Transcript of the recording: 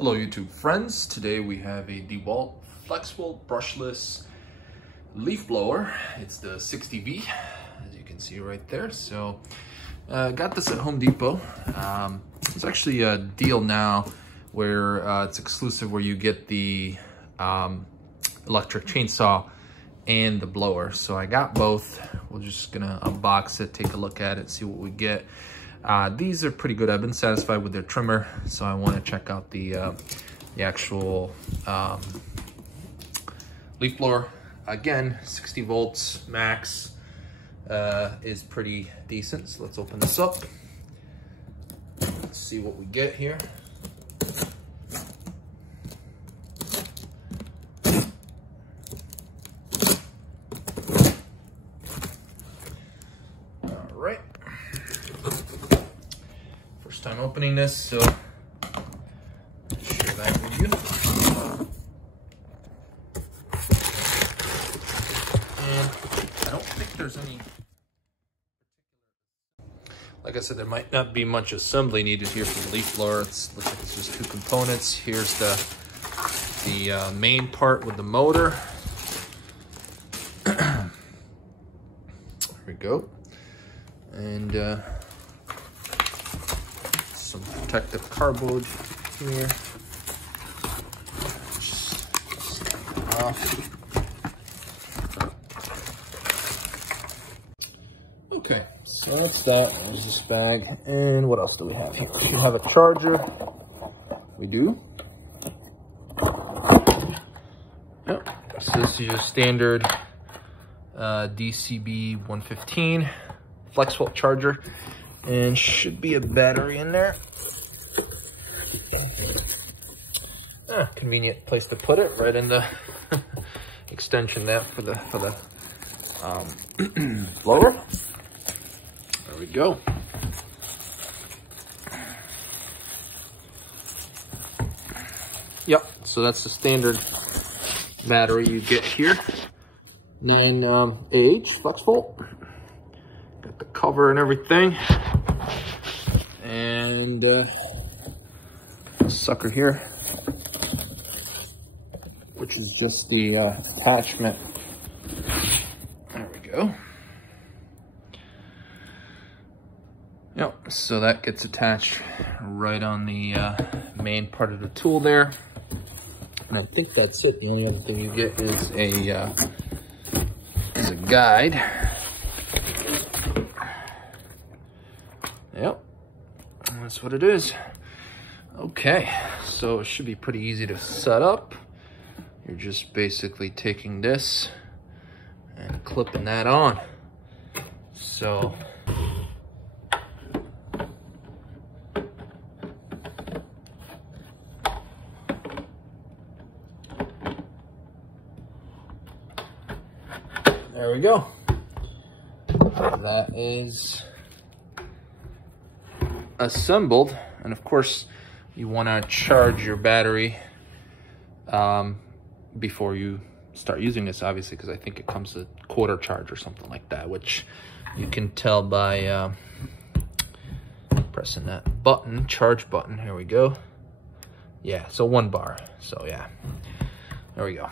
Hello YouTube friends, today we have a DeWalt FlexVolt brushless leaf blower. It's the 60V, as you can see right there. So got this at Home Depot. It's actually a deal now where it's exclusive, where you get the electric chainsaw and the blower. So I got both. We're just gonna unbox it, take a look at it, see what we get. These are pretty good. I've been satisfied with their trimmer, so I want to check out the actual leaf blower. Again, 60 volts max is pretty decent. So let's open this up. Let's see what we get here. All right. First time opening this, so I'll share that with you. And I don't think there's any, like I said, there might not be much assembly needed here for the leaf blower. Looks like it's just two components. Here's the main part with the motor. There we go. And some protective cardboard here. Just snap it off. Okay, so that's that. There's this bag. And what else do we have here? We have a charger. We do. Yep. So this is your standard DCB 115 FlexVolt charger. And should be a battery in there. Convenient place to put it, right in the extension there for the blower. There we go. Yep. So that's the standard battery you get here. 9Ah FlexVolt. Got the cover and everything. And this sucker here, which is just the attachment. There we go. Yep, so that gets attached right on the main part of the tool there. And I think that's it. The only other thing you get is a guide. Yep, that's what it is. Okay, so it should be pretty easy to set up. You're just basically taking this and clipping that on. So there we go. That is assembled, and of course you want to charge your battery before you start using this, obviously, because I think it comes with a quarter charge or something like that, which you can tell by pressing that button, charge button. Here we go. Yeah, so 1 bar. So yeah, there we go.